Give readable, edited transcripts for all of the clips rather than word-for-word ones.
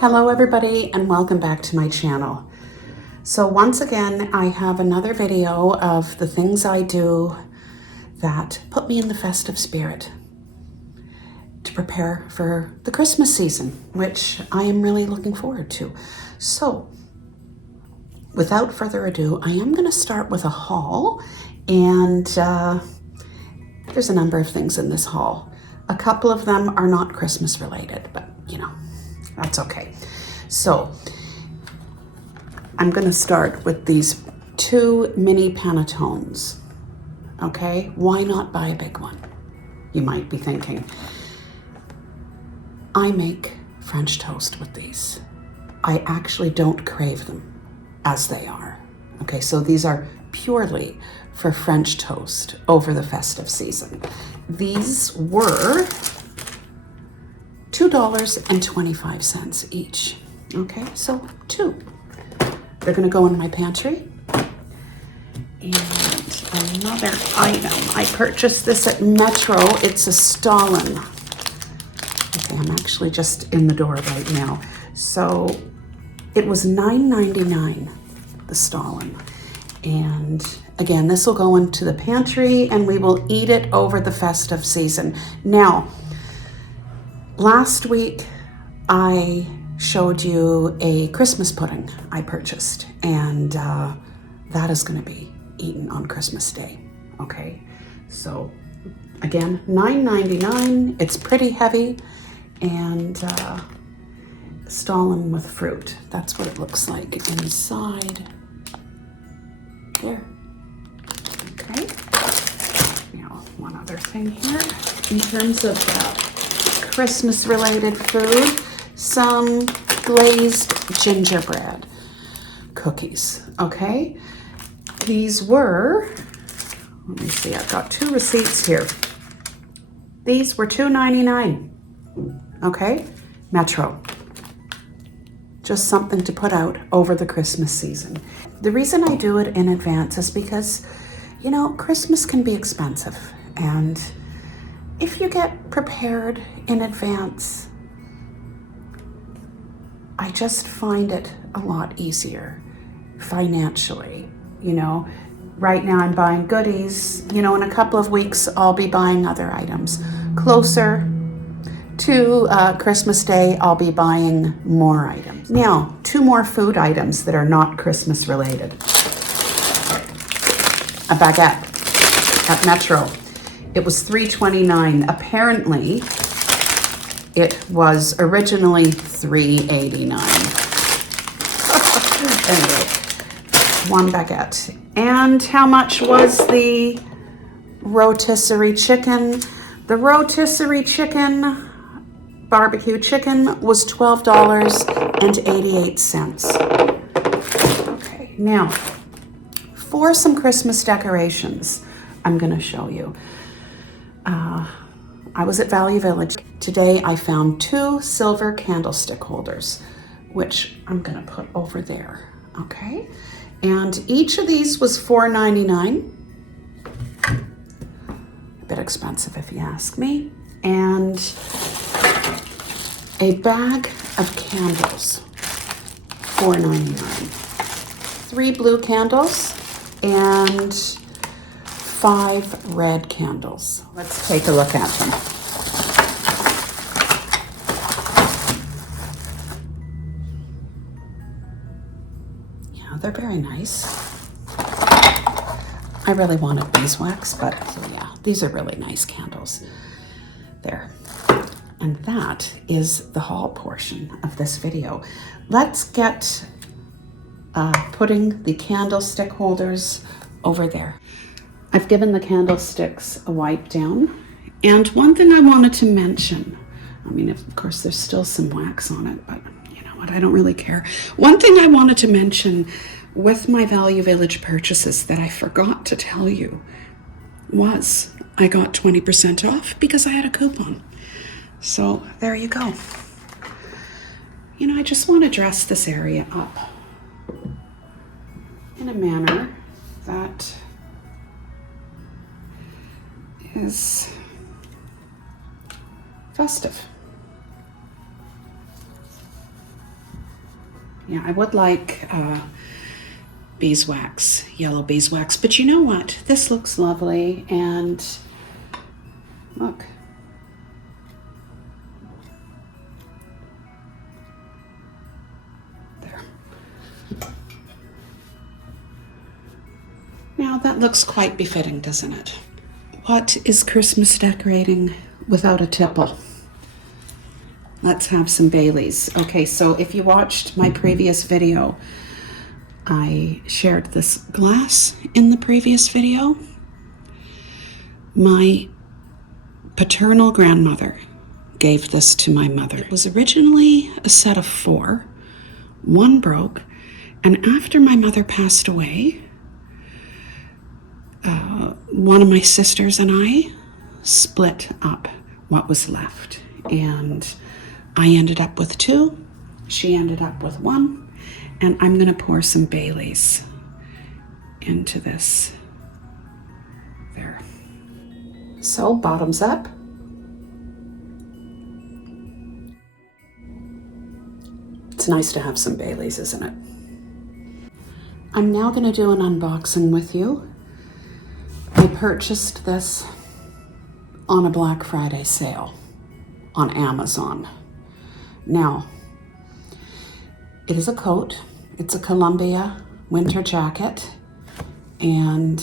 Hello everybody and welcome back to my channel. So once again I have another video of the things I do that put me in the festive spirit to prepare for the Christmas season, which I am really looking forward to. So without further ado, I am going to start with a haul, and there's a number of things in this haul. A couple of them are not Christmas related, but you know, that's okay. So I'm going to start with these two mini Panettones. Okay, why not buy a big one? You might be thinking. I make French toast with these. I actually don't crave them as they are. Okay, so these are purely for French toast over the festive season. These were $2.25 each. Okay, so two. They're gonna go in my pantry. And another item, I purchased this at Metro. It's a Stalin. Okay, I'm actually just in the door right now. So it was $9.99, the Stalin. And again, this will go into the pantry and we will eat it over the festive season. Now, last week I showed you a Christmas pudding I purchased, and that is going to be eaten on Christmas Day. Okay, so again, $9.99. It's pretty heavy, and Stalin with fruit. That's what it looks like inside. There. Okay. Now, one other thing here. In terms of Christmas-related food, some glazed gingerbread cookies. Okay. These were, let me see, I've got two receipts here. These were $2.99. Okay. Metro. Just something to put out over the Christmas season. The reason I do it in advance is because, you know, Christmas can be expensive. And if you get prepared in advance, I just find it a lot easier financially. You know, right now I'm buying goodies. You know, in a couple of weeks, I'll be buying other items. Closer to Christmas Day, I'll be buying more items. Now, two more food items that are not Christmas related. A baguette at Metro. It was $3.29. Apparently, it was originally $3.89. Anyway, one baguette. And how much was the rotisserie chicken? The rotisserie chicken, barbecue chicken, was $12.88. Okay, now for some Christmas decorations, I'm going to show you. I was at Value Village. Today I found two silver candlestick holders, which I'm going to put over there. Okay, and each of these was $4.99. A bit expensive if you ask me. And a bag of candles, $4.99. 3 blue candles and 5 red candles. Let's take a look at them. Yeah, they're very nice. I really wanted beeswax, but so yeah, these are really nice candles. There. And that is the haul portion of this video. Let's get putting the candlestick holders over there. I've given the candlesticks a wipe down. And one thing I wanted to mention, I mean, of course, there's still some wax on it, but you know what, I don't really care. One thing I wanted to mention with my Value Village purchases that I forgot to tell you was I got 20% off because I had a coupon. So there you go. You know, I just want to dress this area up in a manner that is festive. Yeah, I would like beeswax, yellow beeswax, but you know what? This looks lovely, and look. There. Now that looks quite befitting, doesn't it? What is Christmas decorating without a tipple? Let's have some Baileys. Okay, so if you watched my previous video, I shared this glass in the previous video. My paternal grandmother gave this to my mother. It was originally a set of 4. One broke, and after my mother passed away, one of my sisters and I split up what was left, and I ended up with 2, she ended up with 1, and I'm gonna pour some Baileys into this. There. So, bottoms up. It's nice to have some Baileys, isn't it? I'm now gonna do an unboxing with you. I purchased this on a Black Friday sale on Amazon. Now, it is a coat. It's a Columbia winter jacket, and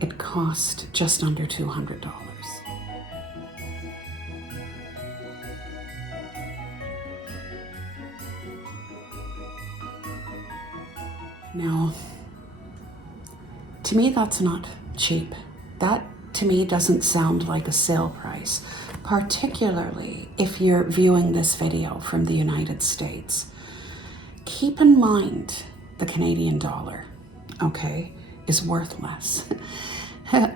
it cost just under $200. Now, to me, that's not cheap. That, to me, doesn't sound like a sale price, particularly if you're viewing this video from the United States. Keep in mind the Canadian dollar, okay, is worth less,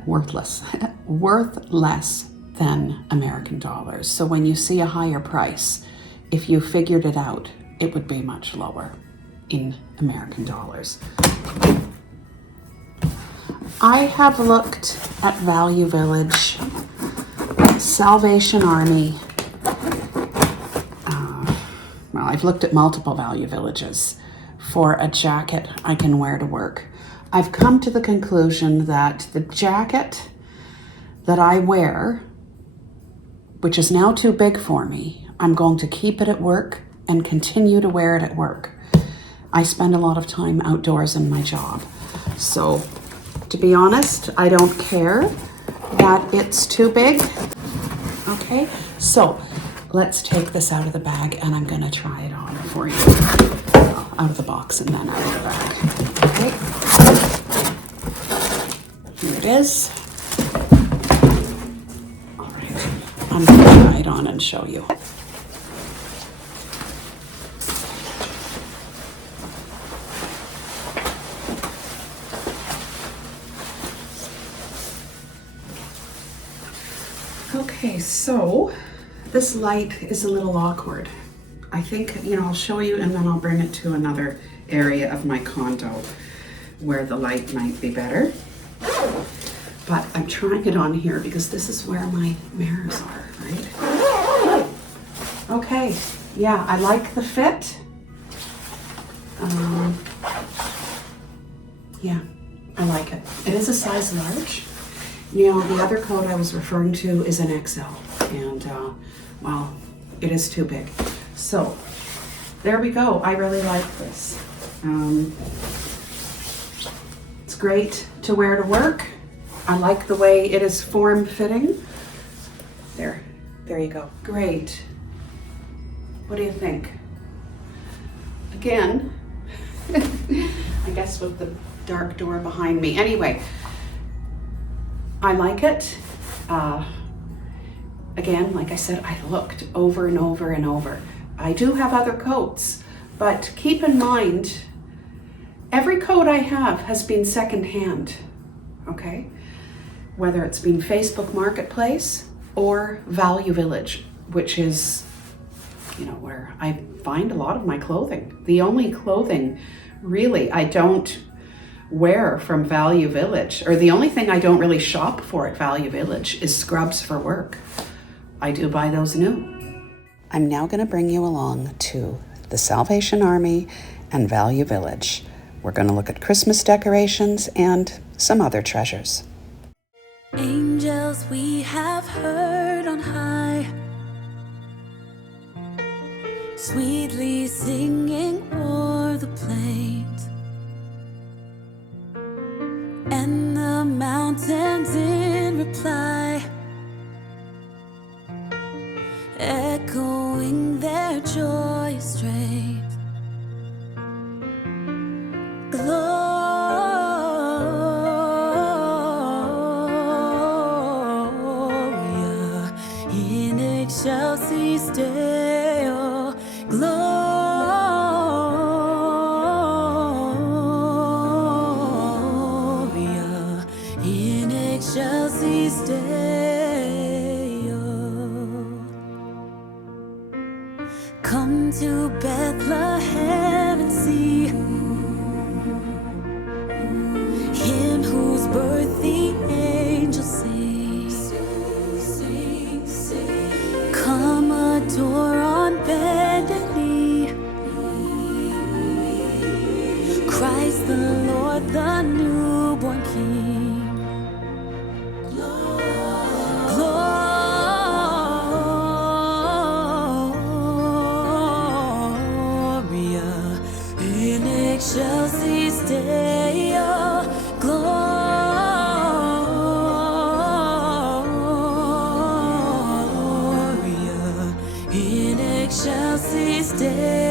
worth less than American dollars. So when you see a higher price, if you figured it out, it would be much lower in American dollars. I have looked at Value Village, Salvation Army. Well, I've looked at multiple Value Villages for a jacket I can wear to work. I've come to the conclusion that the jacket that I wear, which is now too big for me, I'm going to keep it at work and continue to wear it at work. I spend a lot of time outdoors in my job. So, to be honest, I don't care that it's too big. Okay, so let's take this out of the bag and I'm gonna try it on for you. Out of the box and then out of the bag. Okay, here it is. All right, I'm gonna try it on and show you. Okay, so this light is a little awkward. I think, I'll show you and then I'll bring it to another area of my condo where the light might be better. But I'm trying it on here because this is where my mirrors are, right? Okay, yeah, I like the fit. Yeah, I like it. It is a size large. The other coat I was referring to is an XL, and well, it is too big. So, there we go. I really like this. It's great to wear to work. I like the way it is form-fitting. There you go. Great. What do you think? Again, I guess with the dark door behind me. Anyway, I like it. Again, like I said, I looked over and over and over. I do have other coats, but keep in mind, every coat I have has been secondhand, okay? Whether it's been Facebook Marketplace or Value Village, which is, where I find a lot of my clothing. The only clothing, really, I don't wear from Value Village, or the only thing I don't really shop for at Value Village is scrubs for work. I do buy those new. I'm now going to bring you along to the the Salvation Army, and Value Village. We're going to look at Christmas decorations and some other treasures. Angels we have heard on high, sweetly singing o'er the plains, and the mountains in reply, echoing their joyous strains. Gloria in excelsis Deo. Gloria in excelsis Deo. Come to Bethlehem and see Him whose birth the angels sing. Come adore on bended knee Christ the Lord, the newborn King. Gloria in excelsis Deo. Gloria in excelsis Deo.